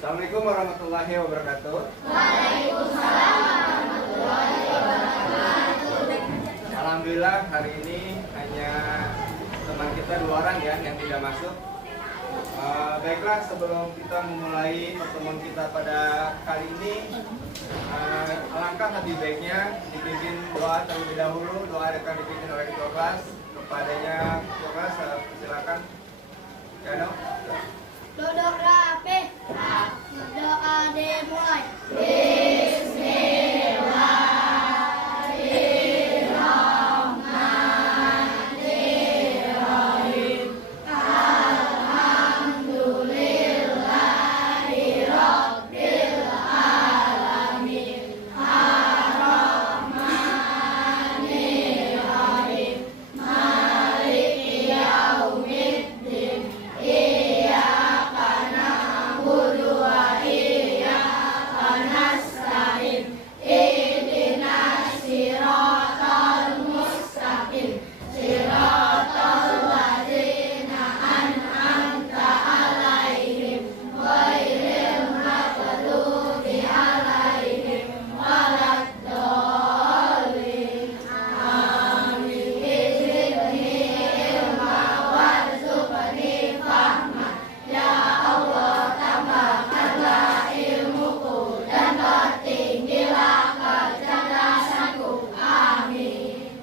Assalamualaikum warahmatullahi wabarakatuh. Waalaikumsalam warahmatullahi wabarakatuh. Alhamdulillah hari ini hanya teman kita 2 orang ya yang tidak masuk. Baiklah, sebelum kita memulai pertemuan kita pada kali ini, alangkah lebih baiknya dipimpin doa terlebih dahulu. Doa akan dipimpin oleh ketua kelas. Kepadanya ketua kelas, silakan. Kano. Duduk rapi. Doa dimulai.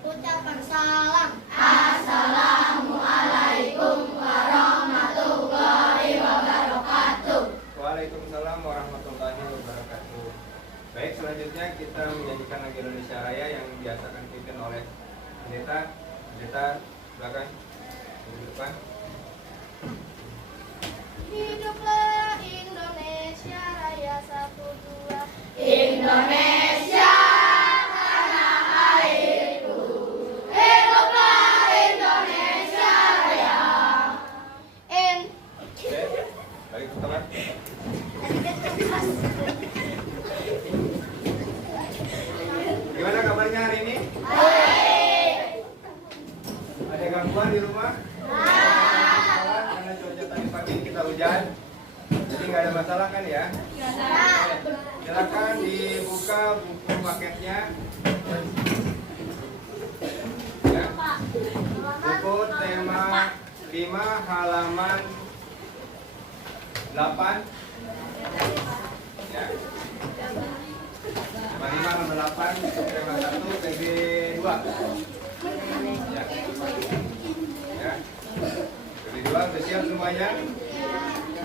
Ucapan salam. Assalamualaikum warahmatullahi wabarakatuh. Waalaikumsalam warahmatullahi wabarakatuh. Baik, selanjutnya kita menyanyikan lagu Indonesia Raya yang biasa akan dipimpin oleh pendeta. Pendeta belakang, di depan. Hiduplah Indonesia Raya 1, 2. Indonesia tanah airku, hiduplah Indonesia Raya. Oke, balik ke tempat. Gimana kabarnya hari ini? Ada gangguan di rumah? Karena cuaca tadi pagi kita hujan, jadi nggak ada masalah kan ya? Silakan dibuka buku paketnya. Ya. Buku tema 5 halaman 8. Ya. Tema 5 halaman 8, tema 1 PG 2. Ya. Ya. PG 2 sudah siap semuanya?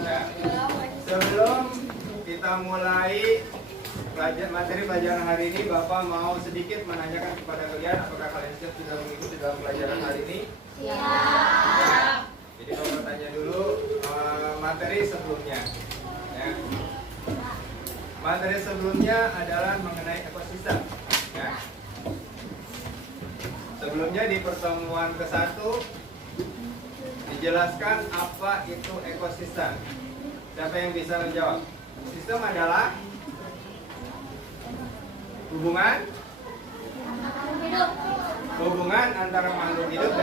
Ya. Sebelum kita mulai materi pelajaran hari ini, Bapak mau sedikit menanyakan kepada kalian, apakah kalian siap sudah mengikuti dalam pelajaran hari ini? Siap. Jadi Bapak tanya dulu materi sebelumnya. Ya. Materi sebelumnya adalah mengenai ekosistem. Ya. Sebelumnya di pertemuan ke-1 dijelaskan apa itu ekosistem. Siapa yang bisa menjawab? Sistem adalah hubungan antara makhluk hidup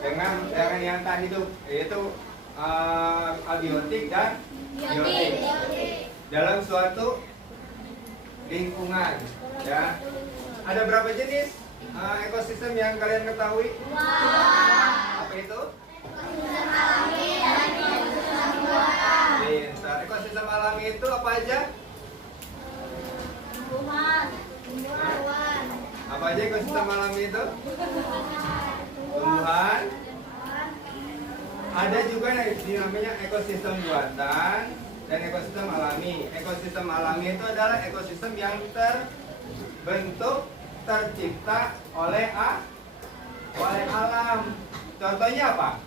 dengan yang tak hidup, yaitu abiotik dan biotik dalam suatu lingkungan. Ya, ada berapa jenis ekosistem yang kalian ketahui? Apa itu? Pintar. Ekosistem alami itu apa aja? Apa aja ekosistem alami itu? Tumbuhan. Ada juga yang namanya ekosistem buatan dan ekosistem alami. Ekosistem alami itu adalah ekosistem yang terbentuk, tercipta oleh alam. Contohnya apa?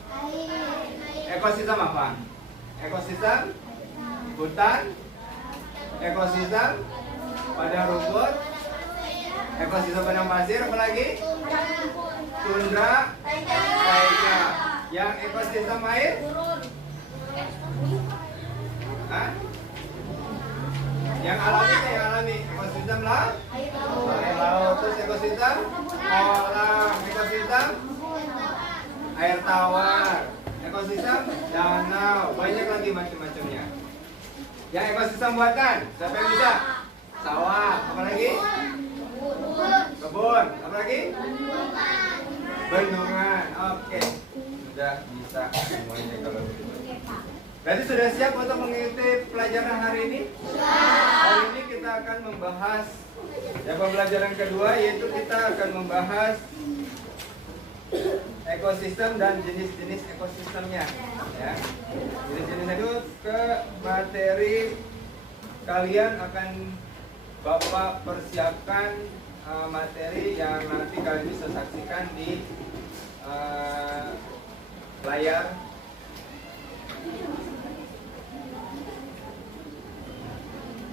Ekosistem apa? Ekosistem hutan, ekosistem padang rumput, ekosistem padang pasir, apa lagi? Tundra, taiga. Yang ekosistem air? Hah? Yang alami itu yang alami. Ekosistem laut? Air laut. Terus ekosistem kolam, ekosistem air tawar, ekosistem danau, banyak lagi macam-macamnya. Yang ekosistem buatan, siapa yang bisa? Sawah, apa lagi? Kebun, apa lagi? Bendungan. Oke, sudah bisa semuanya kalau begitu. Berarti sudah siap untuk mengikuti pelajaran hari ini? Hari ini kita akan membahas yang pembelajaran kedua, yaitu kita akan membahas ekosistem dan jenis-jenis ekosistemnya. Ya. Jenis-jenis itu ke materi kalian akan Bapak persiapkan materi yang nanti kalian bisa saksikan di layar.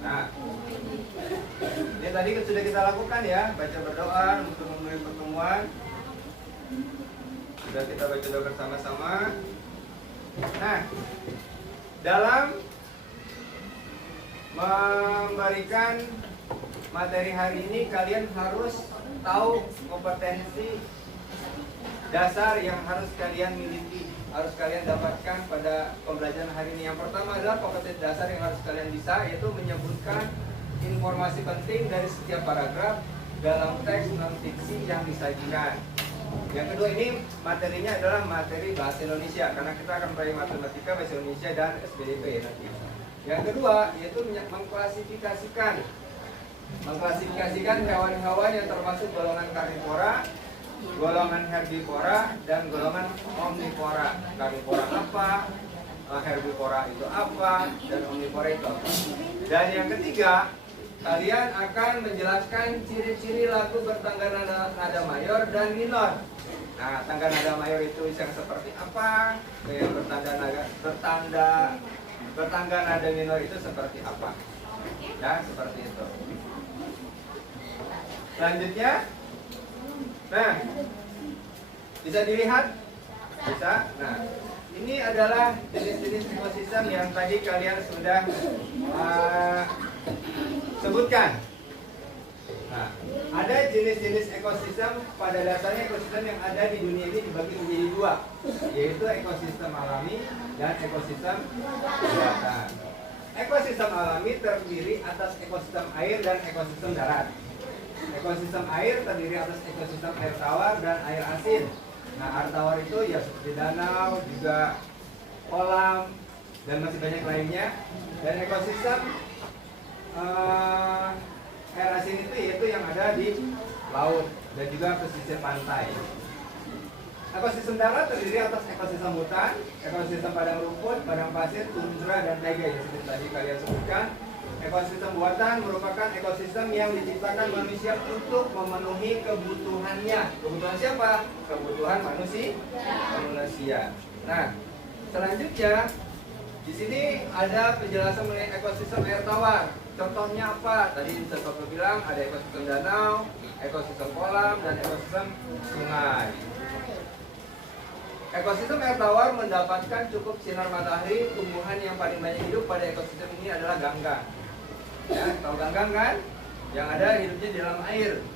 Nah, ini tadi sudah kita lakukan ya, baca berdoa untuk memulai pertemuan. Sudah kita baca doa bersama-sama. Nah, dalam memberikan materi hari ini kalian harus tahu kompetensi dasar yang harus kalian miliki, harus kalian dapatkan pada pembelajaran hari ini. Yang pertama adalah kompetensi dasar yang harus kalian bisa, yaitu menyebutkan informasi penting dari setiap paragraf dalam teks non fiksi yang disajikan. Yang kedua, ini materinya adalah materi bahasa Indonesia, karena kita akan belajar matematika, bahasa Indonesia, dan SBDP nanti. Yang kedua, yaitu mengklasifikasikan hewan-hewan yang termasuk golongan karnivora, golongan herbivora, dan golongan omnivora. Karnivora apa, herbivora itu apa, dan omnivora itu apa. Dan yang ketiga, kalian akan menjelaskan ciri-ciri lagu bertangga nada mayor dan minor. Nah, tangga nada mayor itu yang seperti apa? Yang bertangga nada minor itu seperti apa? Ya, seperti itu. Selanjutnya, nah, bisa dilihat? Bisa? Nah, ini adalah jenis-jenis ekosistem yang tadi kalian sudah sebutkan. Nah, ada jenis-jenis ekosistem, pada dasarnya ekosistem yang ada di dunia ini dibagi menjadi dua, yaitu ekosistem alami dan ekosistem buatan. Ekosistem alami terdiri atas ekosistem air dan ekosistem darat. Ekosistem air terdiri atas ekosistem air tawar dan air asin. Nah, air tawar itu ya seperti danau, juga kolam, dan masih banyak lainnya. Dan ekosistem air asin itu yaitu yang ada di laut dan juga pesisir pantai. Ekosistem darat terdiri atas ekosistem hutan, ekosistem padang rumput, padang pasir, tundra, dan taiga yang seperti tadi kalian sebutkan. Ekosistem buatan merupakan ekosistem yang diciptakan manusia untuk memenuhi kebutuhannya. Kebutuhan siapa? Kebutuhan manusia. Nah, selanjutnya di sini ada penjelasan mengenai ekosistem air tawar. Contohnya apa? Tadi saya bilang ada ekosistem danau, ekosistem kolam, dan ekosistem sungai. Ekosistem air tawar mendapatkan cukup sinar matahari. Tumbuhan yang paling banyak hidup pada ekosistem ini adalah ganggang. Ya, tahu ganggang kan? Yang ada hidupnya di dalam air.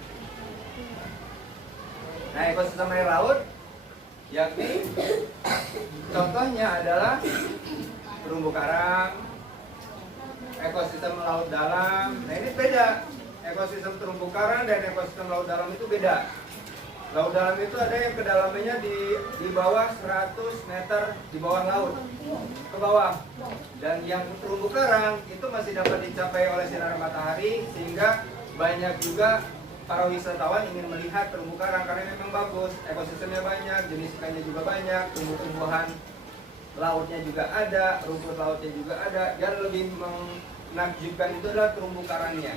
Nah, ekosistem air laut, yakni contohnya adalah terumbu karang, ekosistem laut dalam. Nah, ini beda. Ekosistem terumbu karang dan ekosistem laut dalam itu beda. Laut dalam itu ada yang kedalamannya di bawah 100 meter di bawah laut, ke bawah. Dan yang terumbu karang itu masih dapat dicapai oleh sinar matahari, sehingga banyak juga para wisatawan ingin melihat terumbu karang karena memang bagus, ekosistemnya banyak, jenis ikannya juga banyak, tumbuh-tumbuhan lautnya juga ada, rumput lautnya juga ada. Dan lebih menakjubkan itu adalah terumbu karangnya.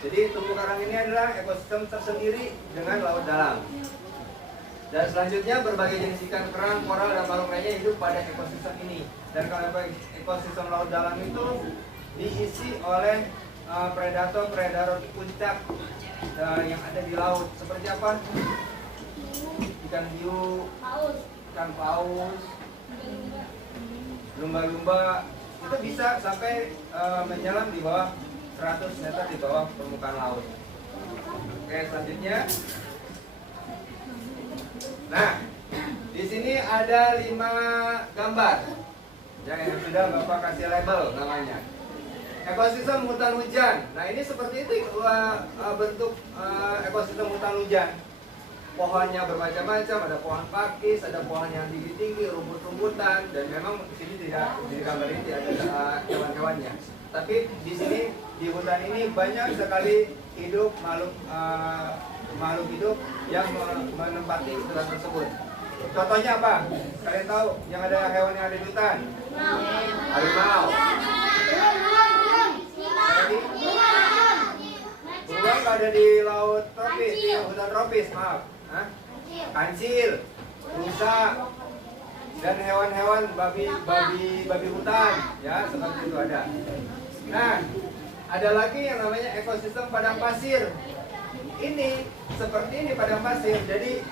Jadi terumbu karang ini adalah ekosistem tersendiri dengan laut dalam. Dan selanjutnya berbagai jenis ikan, kerang, koral, dan makhluk lainnya hidup pada ekosistem ini. Dan kalau ekosistem laut dalam itu diisi oleh predator-predator puncak yang ada di laut. Seperti apa? Ikan hiu, ikan paus, lumba-lumba. Itu bisa sampai menyelam di bawah 100 meter di bawah permukaan laut. Oke, selanjutnya. Nah, di sini ada 5 gambar yang sudah Bapak kasih label namanya. Ekosistem hutan hujan. Nah ini seperti itu bentuk ekosistem hutan hujan. Pohonnya bermacam-macam, ada pohon pakis, ada pohon yang tinggi-tinggi, rumput-rumputan, dan memang di sini tidak digambarin tidak ada hewan-hewannya. Tapi di sini di hutan ini banyak sekali hidup makhluk hidup yang menempati hutan tersebut. Contohnya apa? Kalian tahu yang ada hewan yang ada di hutan? Harimau. Beruang ada di laut tropis, di hutan tropis, maaf. Kancil, rusa, dan hewan-hewan babi hutan, ya seperti itu ada. Nah, ada lagi yang namanya ekosistem padang pasir. Ini seperti ini padang pasir, jadi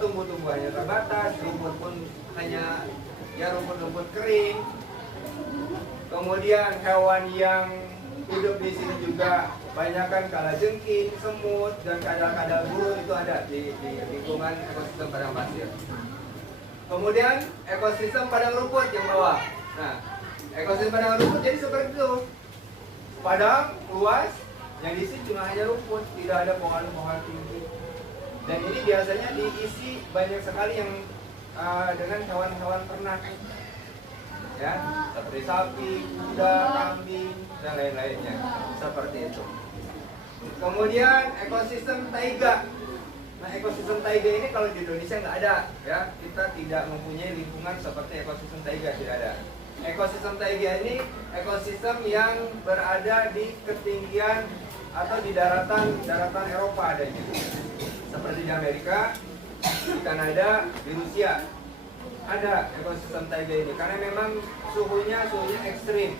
tumbuh-tumbuhannya terbatas, rumput pun hanya ya rumput-rumput kering. Kemudian hewan yang hidup di sini juga banyakkan kalajengking, semut, dan kadal-kadal burung itu ada di lingkungan ekosistem padang pasir. Kemudian ekosistem padang rumput yang bawah. Nah, ekosistem padang rumput jadi seperti itu. Padang luas yang diisi cuma hanya rumput, tidak ada pohon-pohon tinggi. Dan ini biasanya diisi banyak sekali yang dengan hewan-hewan ternak. Ya, seperti sapi, kuda, kambing, dan lain-lainnya. Seperti itu. Kemudian ekosistem taiga. Nah, ekosistem taiga ini kalau di Indonesia nggak ada, ya. Kita tidak mempunyai lingkungan seperti ekosistem taiga, tidak ada. Ekosistem taiga ini ekosistem yang berada di ketinggian atau di daratan Eropa adanya. Seperti di Amerika, di Kanada, di Rusia. Ada ekosistem taiga ini karena memang suhunya ekstrim.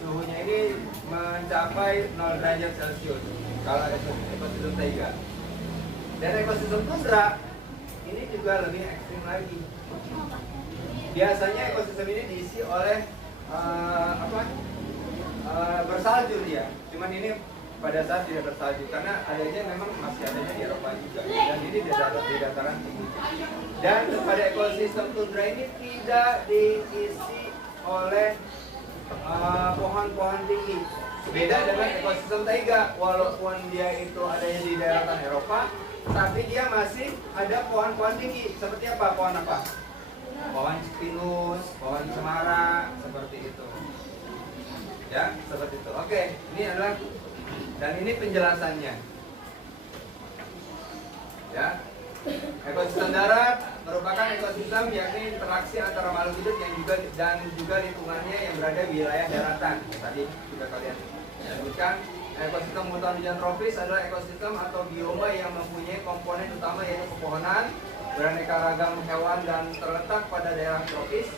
Suhunya ini mencapai 0 derajat Celcius kalau ekosistem taiga. Dan ekosistem tundra ini juga lebih ekstrim lagi. Biasanya ekosistem ini diisi oleh bersalju dia. Cuman ini pada saat tidak bersalju karena adanya memang masih adanya di Eropa juga. Dan ini di dataran tinggi. Dan pada ekosistem tundra ini tidak diisi oleh pohon-pohon tinggi. Beda dengan ekosistem taiga, walaupun dia itu adanya di daratan Eropa, tapi dia masih ada pohon-pohon tinggi. Seperti apa? Pohon apa? Pohon pinus, pohon cemara, seperti itu. Ya, seperti itu. Oke, ini adalah dan ini penjelasannya. Ya. Ekosistem darat merupakan ekosistem yakni interaksi antara makhluk hidup yang juga lingkungannya yang berada di wilayah daratan. Tadi sudah kalian sebutkan. Ekosistem hutan hujan tropis adalah ekosistem atau bioma yang mempunyai komponen utama yaitu pepohonan, beraneka ragam hewan dan terletak pada daerah tropis.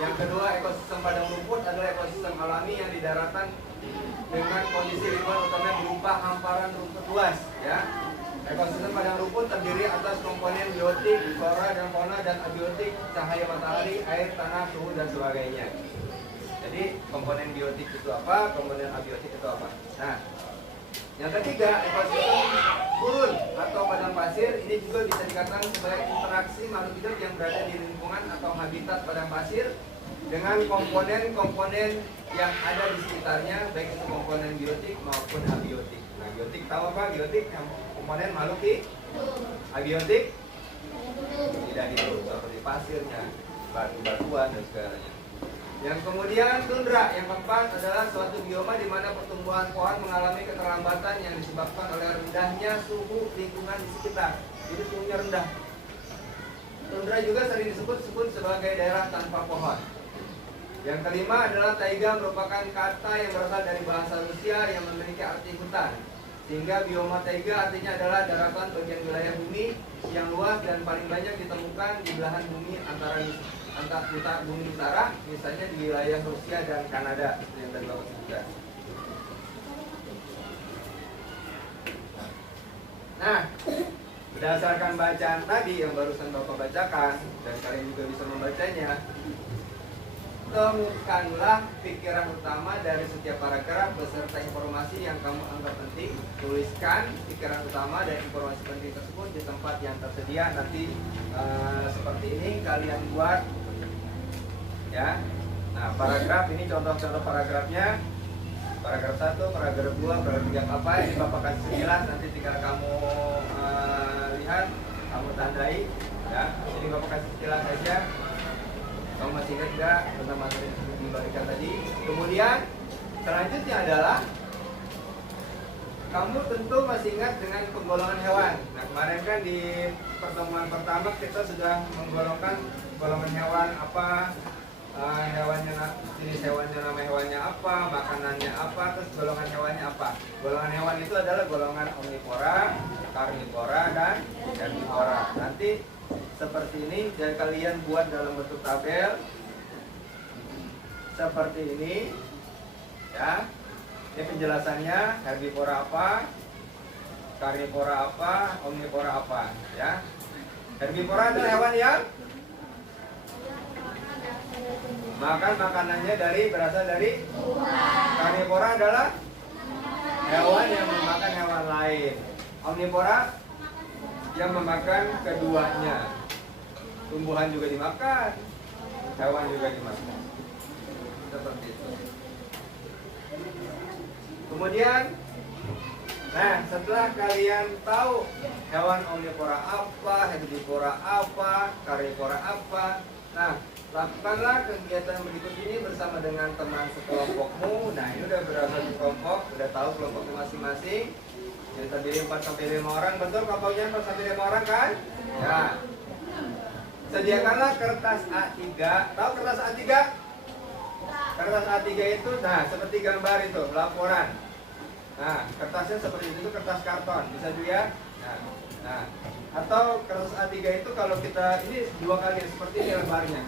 Yang kedua, ekosistem padang rumput adalah ekosistem alami yang di daratan dengan kondisi lingkungan utamanya berupa hamparan rumput luas, ya. Ekosistem padang rumput terdiri atas komponen biotik, flora dan fauna dan abiotik, cahaya matahari, air, tanah, suhu dan sebagainya. Jadi komponen biotik itu apa, komponen abiotik itu apa. Nah, yang ketiga, ekosistem gurun atau padang pasir ini juga bisa dikatakan sebagai interaksi makhluk hidup yang berada di lingkungan atau habitat padang pasir dengan komponen-komponen yang ada di sekitarnya, baik itu komponen biotik maupun abiotik. Nah, biotik tahu apa? Biotik yang komponen makhluk hidup. Abiotik tidak hidup, seperti pasirnya, batu-batuan dan segalanya. Yang kemudian tundra, yang keempat adalah suatu bioma di mana pertumbuhan pohon mengalami keterlambatan yang disebabkan oleh rendahnya suhu lingkungan di sekitar. Jadi suhunya rendah. Tundra juga sering disebut sebagai daerah tanpa pohon. Yang kelima adalah taiga, merupakan kata yang berasal dari bahasa Rusia yang memiliki arti hutan. Sehingga bioma taiga artinya adalah daratan bagian wilayah bumi yang luas dan paling banyak ditemukan di belahan bumi antara bumi utara, misalnya di wilayah Rusia dan Kanada, yang tadi Bapak sebutkan. Nah, berdasarkan bacaan tadi yang barusan Bapak bacakan, dan kalian juga bisa membacanya, temukanlah pikiran utama dari setiap paragraf beserta informasi yang kamu anggap penting. Tuliskan pikiran utama dan informasi penting tersebut di tempat yang tersedia. Nanti seperti ini kalian buat, ya. Nah, paragraf ini contoh-contoh paragrafnya. Paragraf 1, paragraf 2, paragraf 3 apa? Ini Bapak kasih sekilas, nanti tinggal kamu lihat, kamu tandai ya. Ini Bapak kasih sekilas saja. Kamu masih ingat nggak tentang materi yang sudah diberikan tadi? Kemudian selanjutnya adalah kamu tentu masih ingat dengan penggolongan hewan. Nah, kemarin kan di pertemuan pertama kita sudah menggolongkan golongan hewan apa, hewannya, jenis hewannya, nama hewannya apa, makanannya apa, terus golongan hewannya apa. Golongan hewan itu adalah golongan omnivora, karnivora, dan herbivora. Nanti seperti ini, jadi kalian buat dalam bentuk tabel seperti ini, ya. Ini penjelasannya, herbivora apa, karnivora apa, omnivora apa, ya. Herbivora adalah hewan yang makan makanannya berasal dari karnivora adalah hewan yang memakan hewan lain. Omnivora yang memakan keduanya. Tumbuhan juga dimakan, hewan juga dimakan. Seperti itu. Kemudian, nah setelah kalian tahu hewan omnivora apa, herbivora apa, karnivora apa, nah lakukanlah kegiatan berikut ini bersama dengan teman sekelompokmu. Nah ini udah berada di kelompok, udah tahu kelompoknya masing-masing. Jadi terdiri 4 sampai 5 orang, betul kelompoknya 4 sampai 5 orang kan? Ya. Sediakanlah kertas A3. Tahu kertas A3? Kertas A3 itu, nah seperti gambar itu, laporan. Nah, kertasnya seperti itu kertas karton, bisa dilihat. Nah, atau kertas A3 itu kalau kita ini 2 kali seperti ini lebarnya.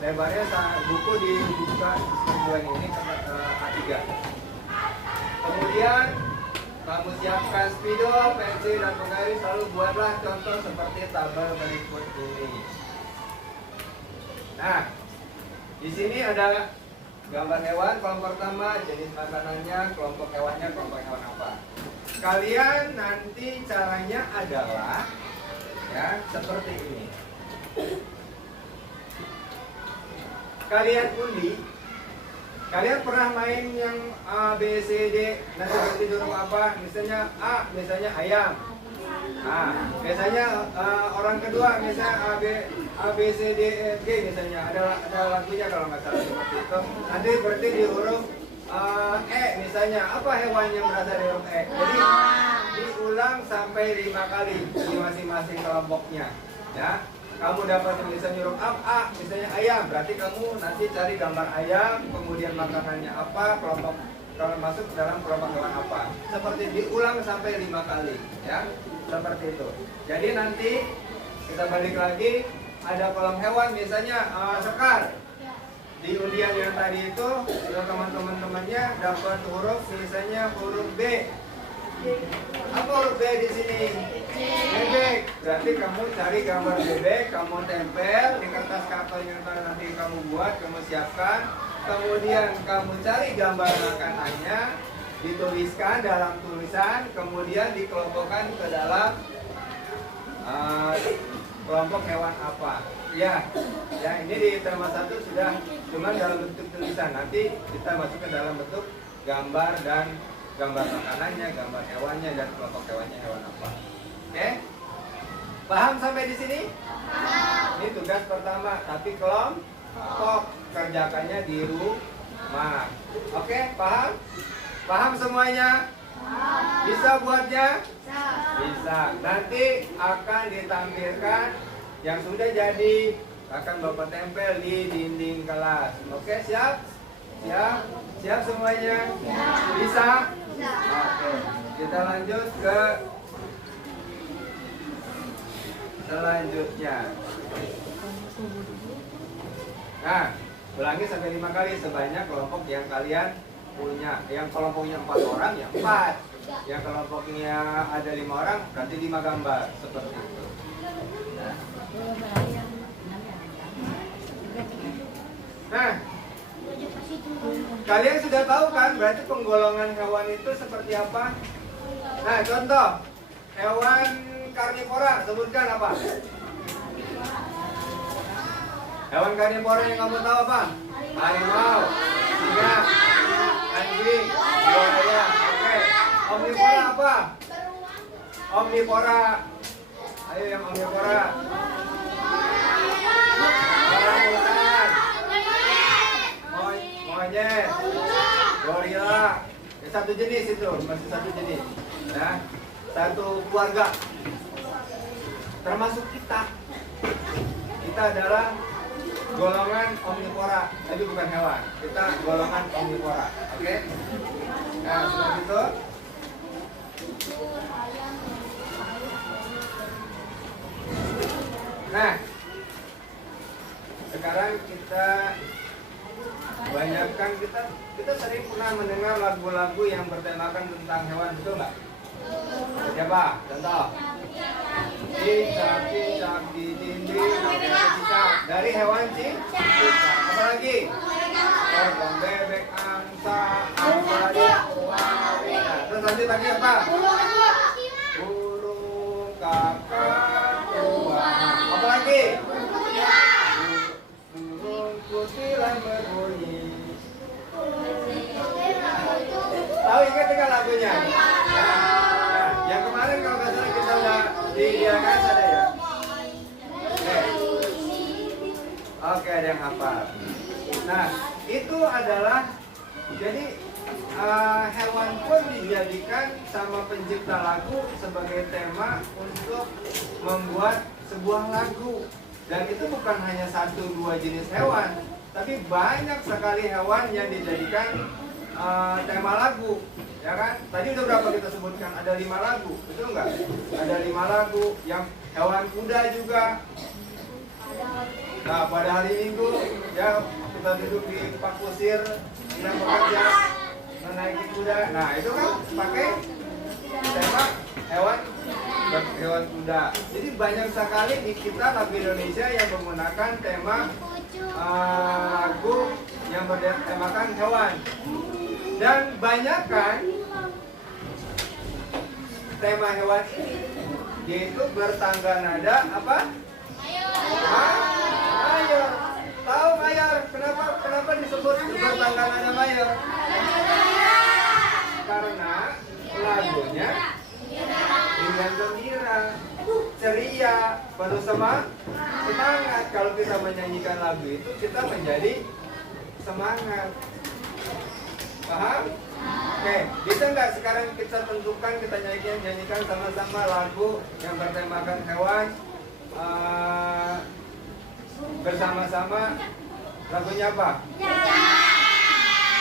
Lebarnya buku dibuka seperti ini kertas A3. Kemudian kamu siapkan spidol, pensil, dan penggaris, lalu buatlah contoh seperti tabel berikut ini. Nah, di sini ada gambar hewan, kelompok pertama, jenis makanannya, kelompok hewannya, kelompok hewan apa. Kalian nanti caranya adalah ya seperti ini. Kalian undi. Kalian pernah main yang A, B, C, D, nanti berarti huruf apa? Misalnya A, misalnya ayam. Nah, biasanya orang kedua misalnya A, B, C, D, E, F, G misalnya ada lagunya kalau nggak salah seperti itu. Nanti berarti di huruf E misalnya apa hewan yang berasal dari huruf E. Jadi diulang sampai 5 kali di masing-masing kelompoknya. Ya, kamu dapat tulisan huruf A, misalnya ayam. Berarti kamu nanti cari gambar ayam, kemudian makanannya apa, kelompok kalau masuk dalam kelompok hewan apa. Seperti diulang sampai 5 kali. Ya. Seperti itu. Jadi nanti kita balik lagi ada kolom hewan misalnya sekar. Di undian yang tadi itu teman-temannya dapat huruf misalnya huruf B. Apa huruf B di sini? Bebek. Berarti kamu cari gambar bebek, kamu tempel di kertas karton yang nanti kamu buat, kamu siapkan. Kemudian kamu cari gambar makanannya, dituliskan dalam tulisan, kemudian dikelompokkan ke dalam kelompok hewan apa. Ya ini di tema 1 sudah cuma dalam bentuk tulisan. Nanti kita masuk ke dalam bentuk gambar dan gambar makanannya, gambar hewannya, dan kelompok hewannya hewan apa. Oke? Paham sampai di sini? Paham. Ini tugas pertama, tapi kelompok kerjakannya di rumah. Oke, paham? Paham semuanya? Bisa buatnya? Bisa. Nanti akan ditampilkan yang sudah jadi, akan Bapak tempel di dinding kelas. Oke, siap? Siap semuanya? Bisa? Oke. Kita lanjut ke selanjutnya. Nah, ulangi sampai 5 kali sebanyak kelompok yang kalian punya. Yang kelompoknya 4 orang ya 4. Yang kelompoknya ada 5 orang berarti 5 gambar seperti itu. Nah, kalian sudah tahu kan berarti penggolongan hewan itu seperti apa? Nah, contoh hewan karnivora, sebutkan apa? Hewan karnivora yang kamu tahu apa? Harimau, singa, anjing, Omnivora apa? Omnivora. Ayo yang omnivora. Orangutan. Monyet. Gorila. Ya, satu jenis itu, masih satu jenis. Ya. Satu keluarga. Termasuk kita. Kita adalah golongan omnivora, tapi bukan hewan. Kita golongan omnivora. Oke? Nah, seperti itu. Nah, sekarang kita banyakkan kita sering pernah mendengar lagu-lagu yang bertemakan tentang hewan, betul nggak? Siapa? Contoh. Cicak, cicak di dinding, cicak. Dari hewan cicak. Apa lagi? Potong bebek, angsa, angsa di kuari. Terus lanjut lagi apa? Burung kakak tua. Apa lagi? Burung kutilang berbunyi. Tahu ingat dengan lagunya? Nah, yang kemarin kalau nggak salah kita udah di GKS ada ya? Oke, ada yang hafal. Nah, itu adalah jadi hewan pun dijadikan sama pencipta lagu sebagai tema untuk membuat sebuah lagu. Dan itu bukan hanya 1-2 jenis hewan, tapi banyak sekali hewan yang dijadikan tema lagu, ya kan? Tadi udah berapa kita sebutkan? Ada 5 lagu, betul nggak? Ada 5 lagu, yang hewan kuda juga. Nah, pada hari Minggu, ya kita duduk di Pak Kusir yang bekerja menaiki kuda. Nah, itu kan pakai tema hewan kuda. Jadi banyak sekali di kita lagu Indonesia yang menggunakan tema lagu yang bertemakan hewan. Dan banyak kan tema hewan ini yaitu bertangga nada apa? Mayor. Tahu mayor? Kenapa disebut bertangga nada mayor? Karena lagunya dengan gembira, ceria, penuh semangat. Kalau kita menyanyikan lagu itu, kita menjadi semangat. Paham? Oke, bisa nggak sekarang kita tentukan, kita nyanyikan sama-sama lagu yang bertemakan hewan bersama-sama. Lagunya apa?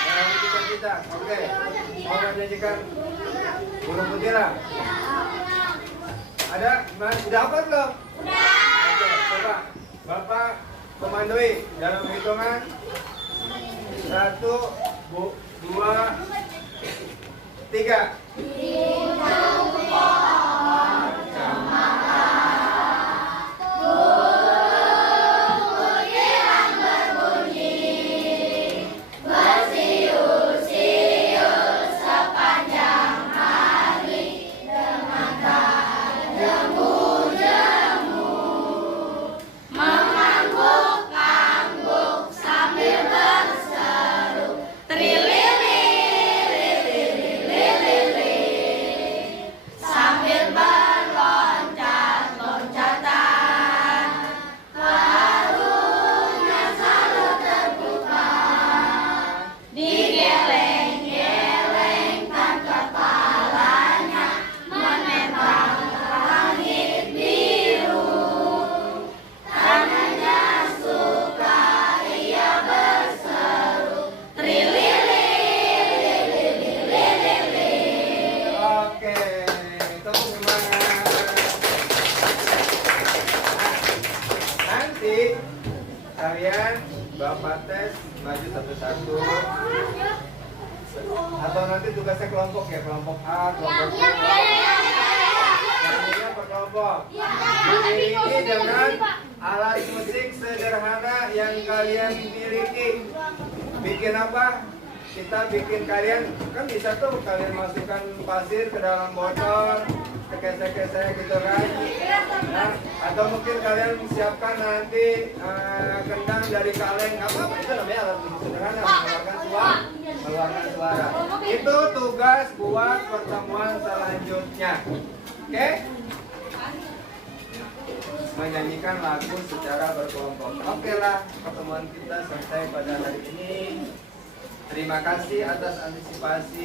Lagu kita. Oke, mau menyanyikan burung mutiara? Ada? Udah apa belum? Oke, coba Bapak komandoi dalam hitungan 1, 2, 3. Kalian Bapak tes maju satu-satu, atau nanti tugasnya kelompok ya, kelompok A, kelompok B, nyanyinya per kelompok. Diiringi dengan alat musik sederhana yang kalian miliki. Bikin apa? Kita bikin, kalian kan bisa tuh kalian masukkan pasir ke dalam botol, kesek-kesek gitu kan. Nah, atau mungkin kalian siapkan nanti kendang dari kaleng, apa itu namanya alat musik sederhana, mengeluarkan suara. Itu tugas buat pertemuan selanjutnya. Oke? Menyanyikan lagu secara berkelompok. Oke lah, pertemuan kita selesai pada hari ini. Terima kasih atas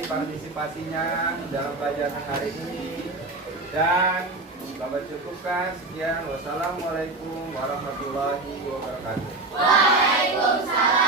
partisipasinya dalam pelajaran hari ini. Dan Bapak cukupkan sekian. Wassalamualaikum warahmatullahi wabarakatuh. Waalaikumsalam.